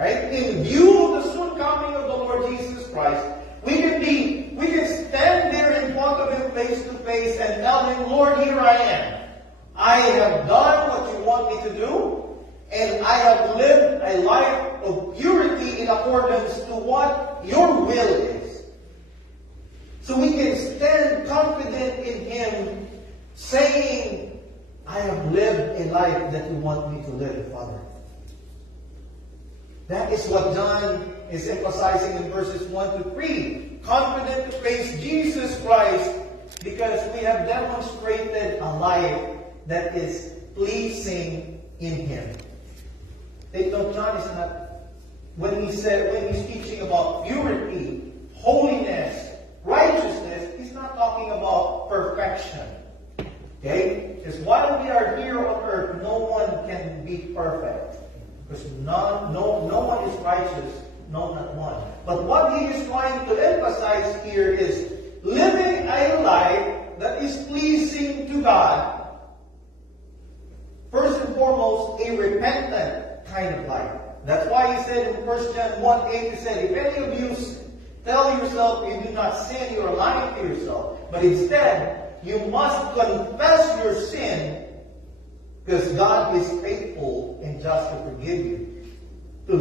right? In view of the soon coming of the Lord Jesus Christ, we can stand there in front of Him face to face and tell Him, Lord, here I am. I have done what you want me to do, and I have lived a life of purity in accordance to what your will is. So we can stand confident in Him, saying, I have lived a life that you want me to live, Father. That is what John is emphasizing in verses 1 to 3. Confident to face Jesus Christ because we have demonstrated a life that is pleasing in Him. Take note, John is not, when he's teaching about purity, holiness, righteousness, he's not talking about perfection. Okay? Because while we are here on earth, no one can be perfect. Because no one is righteous, no, not one. But what he is trying to emphasize here is living a life that is pleasing to God. First and foremost, a repentant kind of life. That's why he said in 1 John 1:8, he said, if any of you tell yourself you do not sin, you are lying to yourself. But instead, you must confess your sin, because God is faithful and just to forgive you.